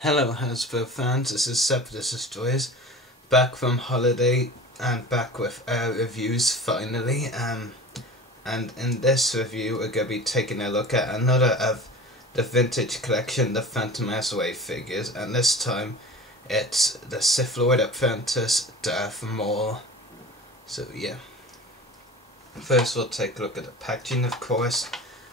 Hello Hasbro fans, this is Separate Destroyers, back from holiday and back with our reviews finally. And in this review we're going to be taking a look at another of the vintage collection, the Phantom Menace Wave figures, and this time it's the Sith Lord Apprentice Darth Maul. So yeah, first we'll take a look at the packaging, of course.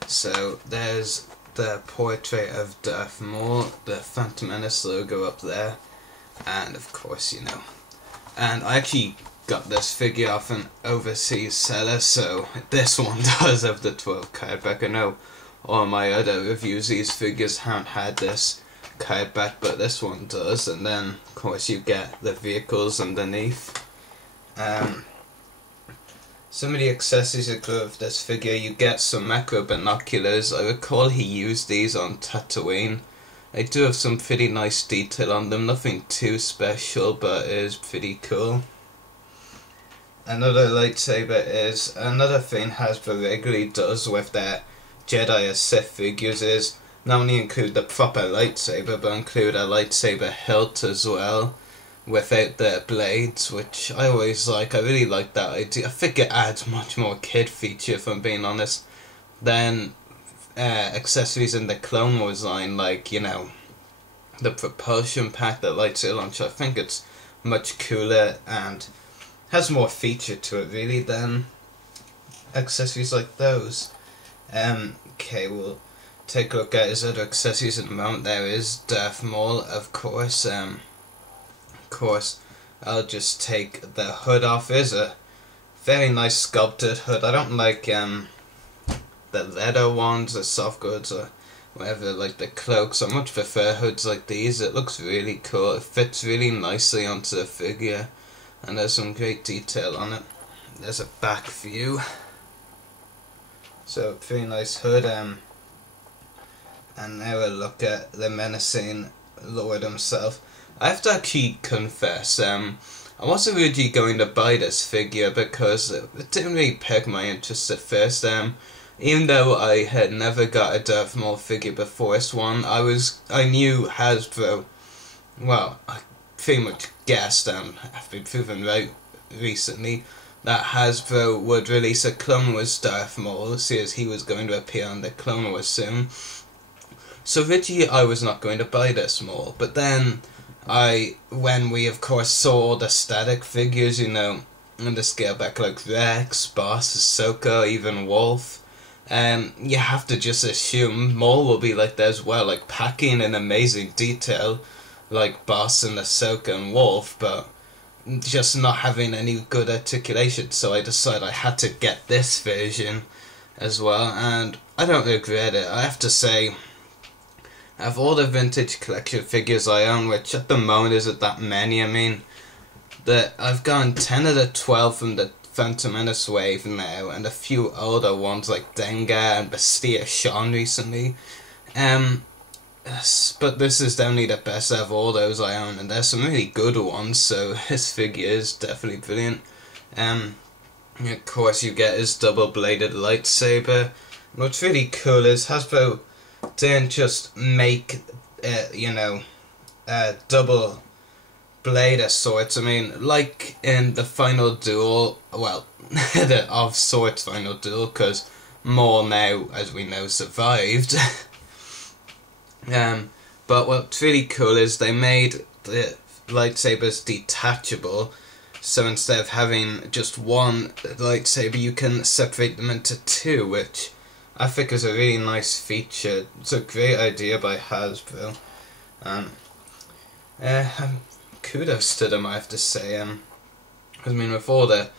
So there's the portrait of Darth Maul, the Phantom Menace logo up there, and of course, and I actually got this figure off an overseas seller, so this one does have the 12 card back. I know all my other reviews, these figures haven't had this card back, but this one does, and then of course you get the vehicles underneath. Some of the accessories that go with this figure, you get some macro binoculars. I recall he used these on Tatooine. They do have some pretty nice detail on them, nothing too special, but it is pretty cool. Another lightsaber is, another thing Hasbro regularly does with their Jedi or Sith figures is not only include the proper lightsaber, but include a lightsaber hilt as well, without the blades, which I always like. I really like that idea. I think it adds much more kid feature, if I'm being honest, than accessories in the Clone Wars line, like, the propulsion pack, the lightsaber launcher. I think it's much cooler and has more feature to it, really, than accessories like those. Okay, we'll take a look at his other accessories in a moment. There is Darth Maul, of course. I'll just take the hood off. It is a very nice sculpted hood. I don't like the leather ones, the soft goods, or whatever, like the cloaks. I much prefer hoods like these. It looks really cool. It fits really nicely onto the figure, and there's some great detail on it. There's a back view. So, pretty nice hood. And now we'll look at the menacing Lord himself. I have to actually confess, I wasn't really going to buy this figure because it didn't really pique my interest at first. Even though I had never got a Darth Maul figure before this one, I knew Hasbro, well, I pretty much guessed, I've been proven right recently, that Hasbro would release a Clone Wars Darth Maul, as he was going to appear on the Clone Wars soon. So originally I was not going to buy this Maul, but then when we of course saw all the static figures, in the scale back, like Rex, Boss, Ahsoka, even Wolf, you have to just assume Maul will be like that as well, like packing in amazing detail, like Boss and Ahsoka and Wolf, but just not having any good articulation. So I decided I had to get this version as well, and I don't regret it. I have to say, of all the vintage collection figures I own, which at the moment isn't that many, I've gotten 10 of the 12 from the Phantom Menace wave now, and a few older ones like Dengar and Bastia Sean recently. But this is definitely the best out of all those I own, and there's some really good ones, so this figure is definitely brilliant. Of course you get his double-bladed lightsaber. What's really cool is Hasbro didn't just make double bladed swords. Like in the final duel, well, the of swords final duel, because Maul now, as we know, survived. But what's really cool is they made the lightsabers detachable, so instead of having just one lightsaber, you can separate them into two, which I think is a really nice feature. It's a great idea by Hasbro. Kudos to them, I have to say. With all the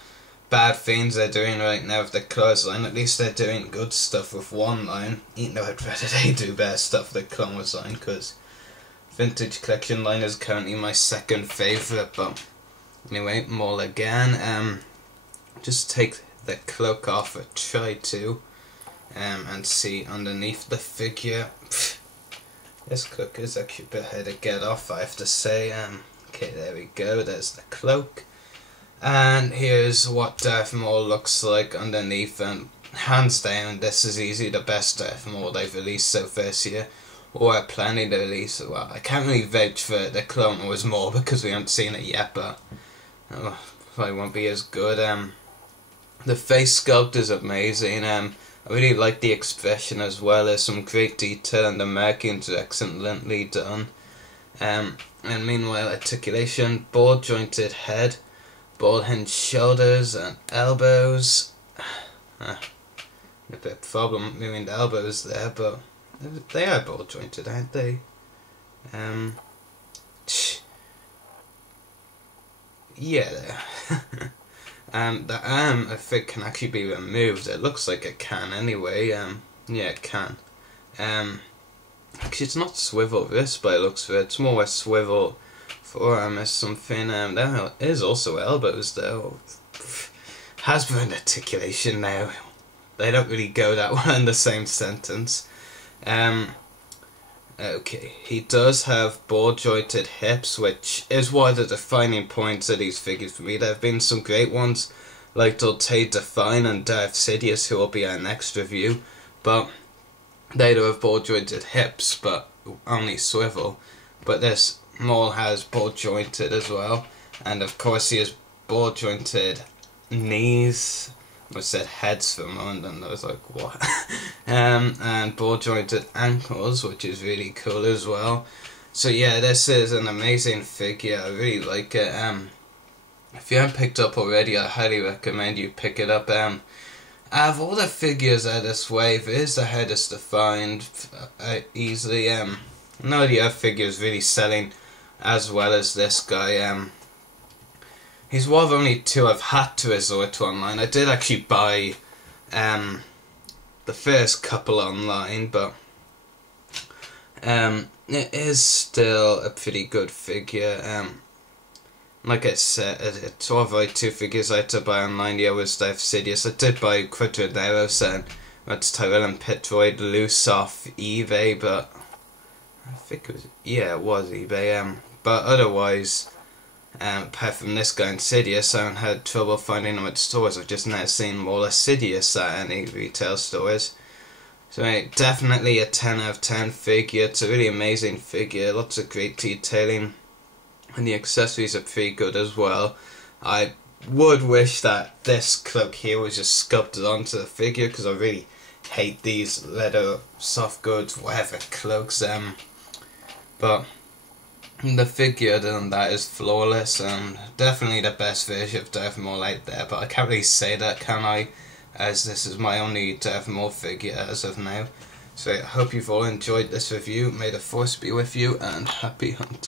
bad things they're doing right now with the Clone line, at least they're doing good stuff with one line. Even though I'd rather they do better stuff with the Clone Wars line, because vintage collection line is currently my second favourite. But anyway, Maul again. Just take the cloak off, or try to. And see underneath the figure. This cloak is actually a bit hard to get off, I have to say. Okay, there we go, there's the cloak. And here's what Darth Maul looks like underneath, and hands down, this is easily the best Darth Maul they've released so far this year. or planning to release it. Well, I can't really vouch for the Clone Wars more because we haven't seen it yet, but probably won't be as good. The face sculpt is amazing. I really like the expression as well. There's some great detail, and the markings are excellently done. And meanwhile, articulation, ball jointed head, ball hinged shoulders and elbows. A bit of problem moving the elbows there, but they are ball jointed, aren't they? Yeah, there. The arm, I think, can actually be removed. It looks like it can anyway. Yeah, it can. Actually, it's not swivel wrist by the looks of it. It's more a swivel forearm or something. There is also elbows though. Hasbro and articulation now. They don't really go that well in the same sentence. Okay, he does have ball jointed hips, which is one of the defining points of these figures for me. There have been some great ones like Dulce Define and Darth Sidious, who will be our next review, but they do have ball jointed hips, but only swivel. But this Maul has ball jointed as well, and of course he has ball jointed knees. I said heads for a moment and I was like, what? And ball jointed ankles, which is really cool as well. So yeah, this is an amazing figure. I really like it. If you haven't picked up already, I highly recommend you pick it up. Out of all the figures out of this wave, it is the hardest to find easily. None of the other figures really selling as well as this guy. He's one of only two I've had to resort to online. I did actually buy the first couple online, but it is still a pretty good figure. Like I said, it's one of the two figures I had to buy online. The other was Darth Sidious. I did buy Quadraderos and that's Tyrell and Pitroid loose off eBay, but I think it was, yeah, it was eBay. But otherwise, apart from this guy and Sidious, I haven't had trouble finding them at stores. I've just never seen more Sidious at any retail stores. So definitely a 10 out of 10 figure. It's a really amazing figure. Lots of great detailing. And the accessories are pretty good as well. I would wish that this cloak here was just sculpted onto the figure, because I really hate these leather, soft goods, whatever cloaks. But the figure other than that is flawless, and definitely the best version of Darth Maul out there. But I can't really say that, can I? As this is my only Darth Maul figure as of now. So I hope you've all enjoyed this review. May the Force be with you, and happy hunting.